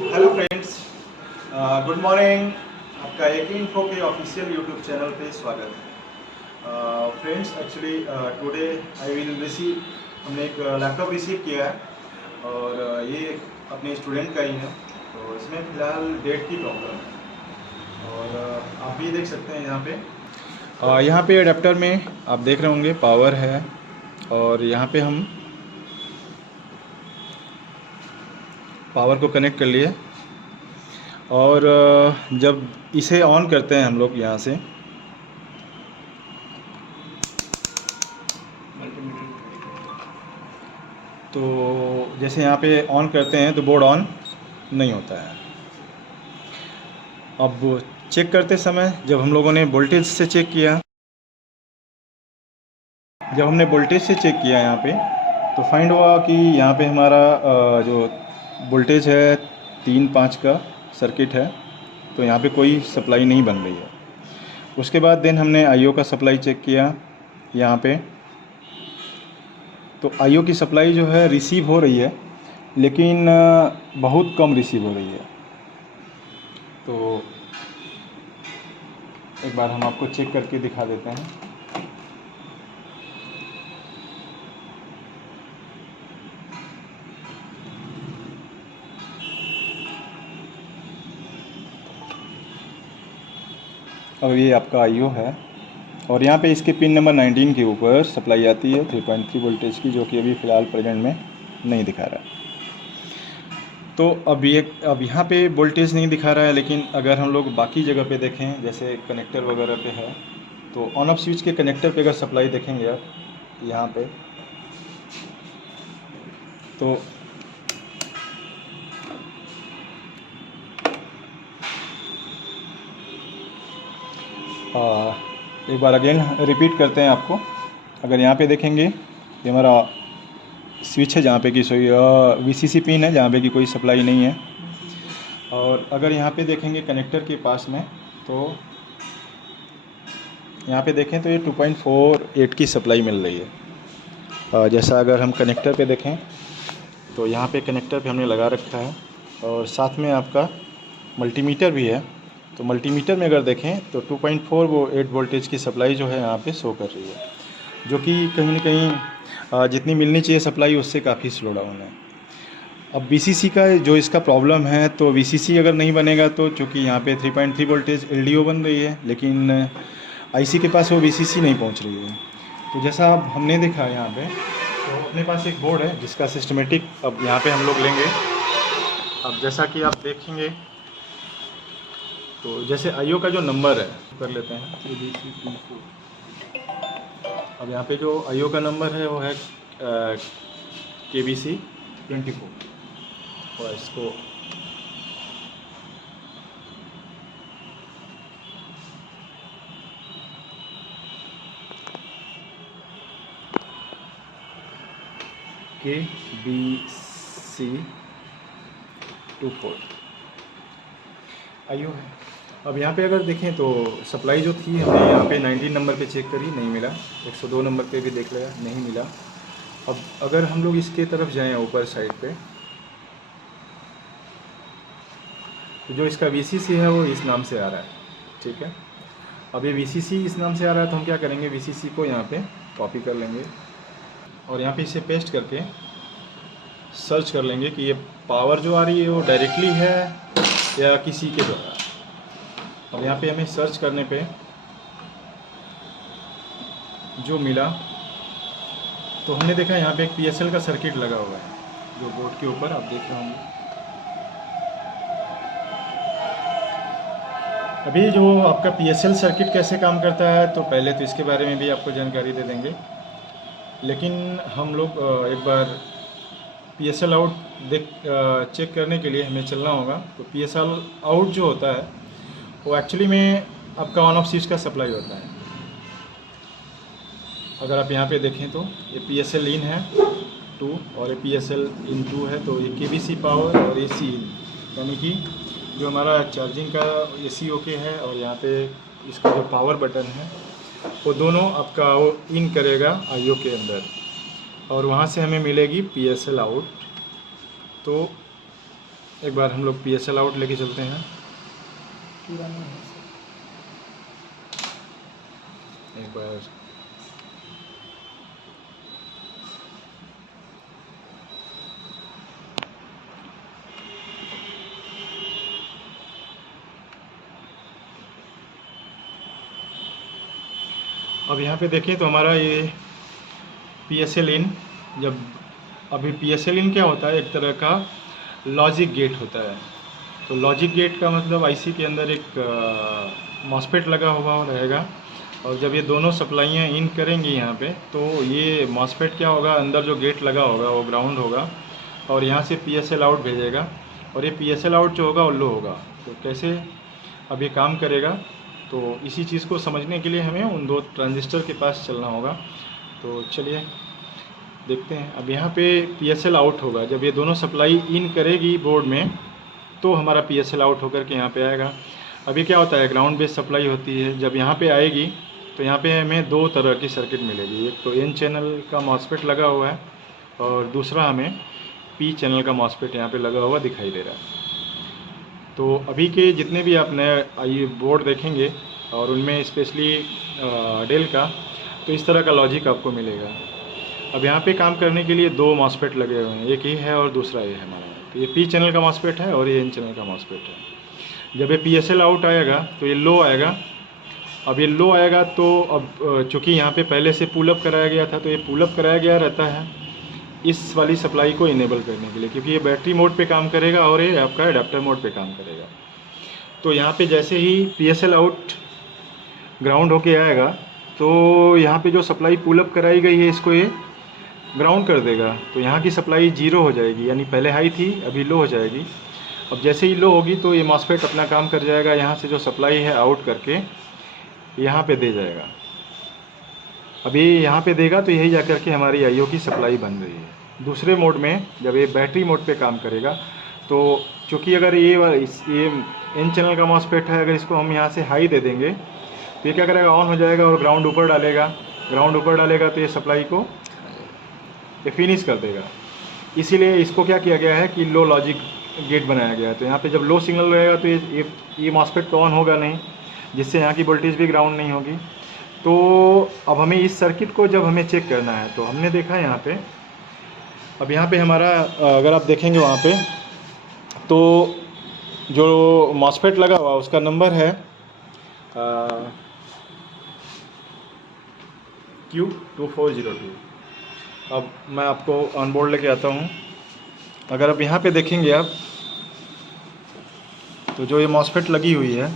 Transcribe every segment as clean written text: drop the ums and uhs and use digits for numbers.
Hello friends, good morning. आपका एक info के ऑफिशियल यूट्यूब चैनल पे स्वागत है। Friends, actually today I will receive, हमने एक लैपटॉप रिसीव किया है और ये अपने स्टूडेंट का ही है। तो इसमें फ़िलहाल डेट की प्रॉब्लम है और आप भी देख सकते हैं यहाँ पे अडेप्टर में आप देख रहे होंगे पावर है और यहाँ पे हम पावर को कनेक्ट कर लिए और जब इसे ऑन करते हैं हम लोग यहाँ से, तो जैसे यहाँ पे ऑन करते हैं तो बोर्ड ऑन नहीं होता है। अब चेक करते समय जब हम लोगों ने वोल्टेज से चेक किया, यहाँ पे तो फाइंड हुआ कि यहाँ पे हमारा जो वोल्टेज है 3-5 का सर्किट है, तो यहाँ पे कोई सप्लाई नहीं बन रही है। उसके बाद देन हमने आईओ का सप्लाई चेक किया यहाँ पे, तो आईओ की सप्लाई जो है रिसीव हो रही है, लेकिन बहुत कम रिसीव हो रही है। तो एक बार हम आपको चेक करके दिखा देते हैं। अब ये आपका आईओ है और यहाँ पे इसके पिन नंबर 19 के ऊपर सप्लाई आती है 3.3 वोल्टेज की, जो कि अभी फ़िलहाल प्रेजेंट में नहीं दिखा रहा है। तो अब यहाँ पे वोल्टेज नहीं दिखा रहा है, लेकिन अगर हम लोग बाकी जगह पे देखें, जैसे कनेक्टर वगैरह पे है, तो ऑन ऑफ स्विच के कनेक्टर पे अगर सप्लाई देखेंगे आप यहाँ पे, तो एक बार अगेन रिपीट करते हैं आपको। अगर यहाँ पे देखेंगे, ये हमारा स्विच है जहाँ पे कि वीसीसी पिन है जहाँ पे कि कोई सप्लाई नहीं है। और अगर यहाँ पे देखेंगे कनेक्टर के पास में, तो यहाँ पे देखें तो ये 2.48 की सप्लाई मिल रही है। जैसा अगर हम कनेक्टर पे देखें तो यहाँ पे कनेक्टर पे हमने लगा रखा है और साथ में आपका मल्टीमीटर भी है। तो मल्टीमीटर में अगर देखें तो 2.48 वोल्टेज की सप्लाई जो है यहाँ पे शो कर रही है, जो कि कहीं ना कहीं जितनी मिलनी चाहिए सप्लाई उससे काफ़ी स्लो डाउन है। अब वीसीसी का जो इसका प्रॉब्लम है, तो वीसीसी अगर नहीं बनेगा तो चूँकि यहाँ पे 3.3 वोल्टेज एलडीओ बन रही है, लेकिन आईसी के पास वो वीसीसी नहीं पहुँच रही है। तो जैसा अब हमने देखा यहाँ पे, तो अपने पास एक बोर्ड है जिसका सिस्टमेटिक अब यहाँ पे हम लोग लेंगे। अब जैसा कि आप देखेंगे, तो जैसे आईओ का जो नंबर है कर लेते हैं। अब यहाँ पे जो आईओ का नंबर है वो है KBC 24 और इसको KBC 24 आईओ है। अब यहाँ पे अगर देखें तो सप्लाई जो थी हमने यहाँ पे 19 नंबर पे चेक करी, नहीं मिला। 102 नंबर पे भी देख लिया, नहीं मिला। अब अगर हम लोग इसके तरफ जाएं ऊपर साइड पे, तो जो इसका VCC है वो इस नाम से आ रहा है, ठीक है। अब ये VCC इस नाम से आ रहा है, तो हम क्या करेंगे, VCC को यहाँ पे कॉपी कर लेंगे और यहाँ पे इसे पेस्ट करके सर्च कर लेंगे कि ये पावर जो आ रही है वो डायरेक्टली है या किसी के द्वारा। अब यहाँ पे हमें सर्च करने पे जो मिला, तो हमने देखा यहाँ पे एक PSL का सर्किट लगा हुआ है जो बोर्ड के ऊपर आप देख रहे होंगे। अभी जो आपका PSL सर्किट कैसे काम करता है, तो पहले तो इसके बारे में भी आपको जानकारी दे देंगे, लेकिन हम लोग एक बार PSL आउट चेक करने के लिए हमें चलना होगा। तो PSL आउट जो होता है वो एक्चुअली में आपका ऑन ऑफ स्विच का सप्लाई होता है। अगर आप यहाँ पे देखें तो ये PSL इन है 2 और ये PSL इन 2 है, तो ये KBC पावर और AC इन, यानी कि जो हमारा चार्जिंग का AC ओके है और यहाँ पे इसका जो पावर बटन है वो दोनों आपका वो इन करेगा आईओ के अंदर और वहाँ से हमें मिलेगी PSL आउट। तो एक बार हम लोग PSL आउट लेके चलते हैं। पूरा नहीं है एक बार अब यहाँ पे देखें तो हमारा ये PSL इन, जब अभी PSL इन क्या होता है, एक तरह का लॉजिक गेट होता है। तो लॉजिक गेट का मतलब IC के अंदर एक मॉसफेट लगा हुआ रहेगा, और जब ये दोनों सप्लाइयाँ इन करेंगी यहाँ पे, तो ये मॉसफेट क्या होगा, अंदर जो गेट लगा होगा वो ग्राउंड होगा, और यहाँ से PSL आउट भेजेगा, और ये PSL आउट जो होगा वो लो होगा। तो कैसे अब ये काम करेगा, तो इसी चीज़ को समझने के लिए हमें उन दो ट्रांजिस्टर के पास चलना होगा। तो चलिए देखते हैं। अब यहाँ पे PSL आउट होगा, जब ये दोनों सप्लाई इन करेगी बोर्ड में, तो हमारा PSL आउट होकर के यहाँ पे आएगा। अभी क्या होता है, ग्राउंड बेस सप्लाई होती है, जब यहाँ पे आएगी तो यहाँ पे हमें दो तरह की सर्किट मिलेगी। एक तो N चैनल का मॉसफेट लगा हुआ है, और दूसरा हमें P चैनल का मॉसफेट यहाँ पे लगा हुआ दिखाई दे रहा है। तो अभी के जितने भी आप नए बोर्ड देखेंगे, और उनमें स्पेशली डेल का, तो इस तरह का लॉजिक आपको मिलेगा। अब यहाँ पे काम करने के लिए दो मॉसफेट लगे हुए हैं, एक ये है और दूसरा ये है हमारा। तो ये P चैनल का मॉसफेट है और ये N चैनल का मॉसफेट है। जब ये PSL आउट आएगा तो ये लो आएगा। अब ये लो आएगा तो अब चूँकि यहाँ पे पहले से पुल अप कराया गया था, तो ये पुल अप कराया गया रहता है इस वाली सप्लाई को इनेबल करने के लिए, क्योंकि ये बैटरी मोड पे काम करेगा और ये आपका एडाप्टर मोड पे काम करेगा। तो यहाँ पे जैसे ही PSL आउट ग्राउंड होके आएगा, तो यहाँ पे जो सप्लाई पुल अप कराई गई है इसको ये ग्राउंड कर देगा। तो यहाँ की सप्लाई जीरो हो जाएगी, यानी पहले हाई थी अभी लो हो जाएगी। अब जैसे ही लो होगी तो ये मॉसफेट अपना काम कर जाएगा, यहाँ से जो सप्लाई है आउट करके यहाँ पे दे जाएगा। अभी यहाँ पे देगा तो यही जा कर के हमारी IO की सप्लाई बन रही है। दूसरे मोड में जब ये बैटरी मोड पे काम करेगा, तो चूँकि अगर ये N चैनल का मॉसफेट है, अगर इसको हम यहाँ से हाई दे देंगे तो ये क्या करेगा, ऑन हो जाएगा और ग्राउंड ऊपर डालेगा। ग्राउंड ऊपर डालेगा तो ये सप्लाई को ये फिनिश कर देगा। इसीलिए इसको क्या किया गया है कि लो लॉजिक गेट बनाया गया है। तो यहाँ पे जब लो सिग्नल रहेगा तो ये मॉसफेट तो ऑन होगा नहीं, जिससे यहाँ की वोल्टेज भी ग्राउंड नहीं होगी। तो अब हमें इस सर्किट को जब हमें चेक करना है, तो हमने देखा यहाँ पे, अब यहाँ पे हमारा अगर आप देखेंगे वहाँ पे, तो जो मॉसफेट लगा हुआ उसका नंबर है Q2402। अब मैं आपको ऑन बोर्ड लेके आता हूँ। अगर आप यहाँ पे देखेंगे आप, तो जो ये मॉसफेट लगी हुई है,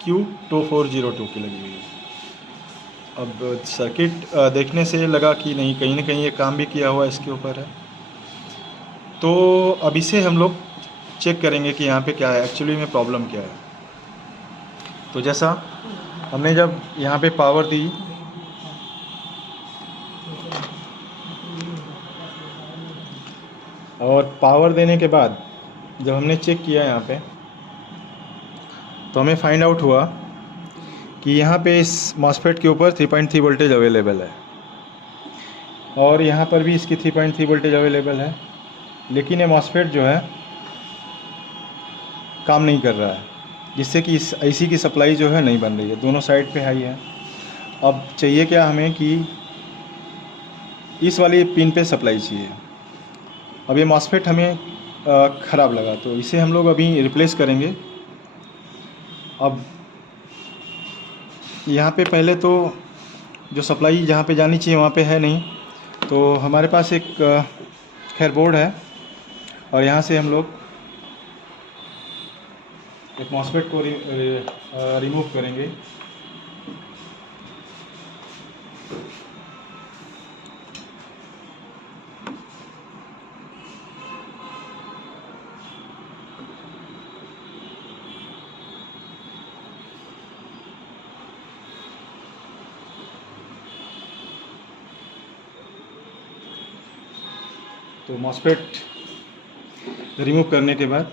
Q2402 की लगी हुई है। अब सर्किट देखने से लगा कि नहीं, कहीं ना कहीं ये काम भी किया हुआ इसके ऊपर है। तो अब इसे हम लोग चेक करेंगे कि यहाँ पे क्या है, एक्चुअली में प्रॉब्लम क्या है। तो जैसा हमने जब यहाँ पे पावर दी, और पावर देने के बाद जब हमने चेक किया यहाँ पे, तो हमें फाइंड आउट हुआ कि यहाँ पे इस मॉसफेट के ऊपर 3.3 वोल्टेज अवेलेबल है, और यहाँ पर भी इसकी 3.3 वोल्टेज अवेलेबल है, लेकिन ये मॉसफेट जो है काम नहीं कर रहा है, जिससे कि इस IC की सप्लाई जो है नहीं बन रही है। दोनों साइड पे हाई है। अब चाहिए क्या हमें कि इस वाली पिन पे सप्लाई चाहिए। अब ये मॉसफेट हमें ख़राब लगा, तो इसे हम लोग अभी रिप्लेस करेंगे। अब यहाँ पे पहले तो जो सप्लाई जहाँ पे जानी चाहिए वहाँ पे है नहीं, तो हमारे पास एक खैर बोर्ड है, और यहाँ से हम लोग एक मॉसफेट को रिमूव करेंगे। तो मॉसफेट रिमूव करने के बाद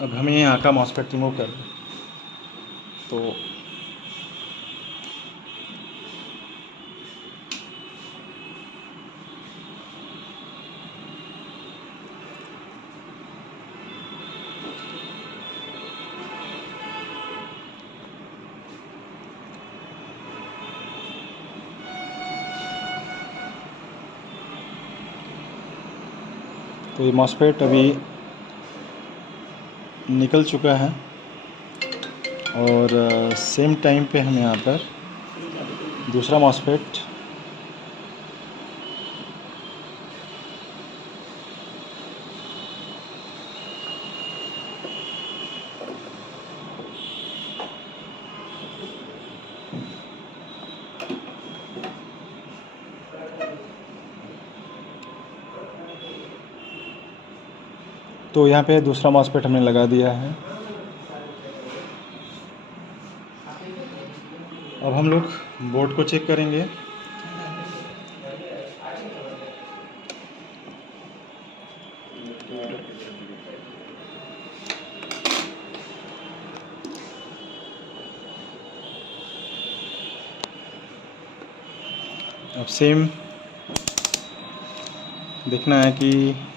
अब हमें यहाँ का मॉसफेट रिमूव करना है। तो ये मॉसफेट अभी निकल चुका है और सेम टाइम पे हम यहाँ पर दूसरा मॉसफेट तो यहाँ पे दूसरा मॉसफेट हमने लगा दिया है। अब हम लोग बोर्ड को चेक करेंगे। अब सेम देखना है कि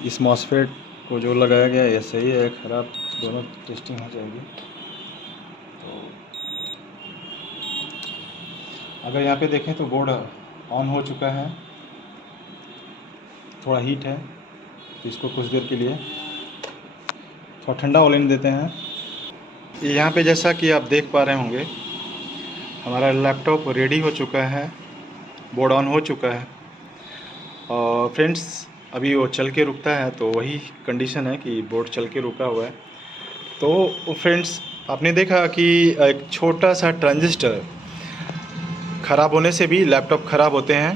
इस मॉसफेट को जो लगाया गया है ये सही है ख़राब, दोनों टेस्टिंग हो जाएगी। तो अगर यहाँ पे देखें तो बोर्ड ऑन हो चुका है, थोड़ा हीट है, तो इसको कुछ देर के लिए थोड़ा ठंडा होने देते हैं। यहाँ पे जैसा कि आप देख पा रहे होंगे हमारा लैपटॉप रेडी हो चुका है, बोर्ड ऑन हो चुका है। और फ्रेंड्स अभी वो चल के रुकता है, तो वही कंडीशन है कि बोर्ड चल के रुका हुआ है। तो फ्रेंड्स आपने देखा कि एक छोटा सा ट्रांजिस्टर ख़राब होने से भी लैपटॉप ख़राब होते हैं।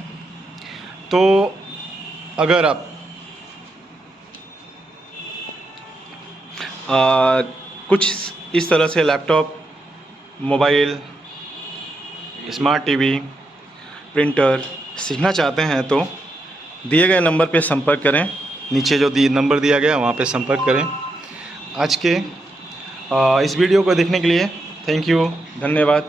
तो अगर आप कुछ इस तरह से laptop, mobile, smart TV, printer सीखना चाहते हैं तो दिए गए नंबर पे संपर्क करें। नीचे जो नंबर दिया गया वहाँ पे संपर्क करें। आज के इस वीडियो को देखने के लिए थैंक यू, धन्यवाद।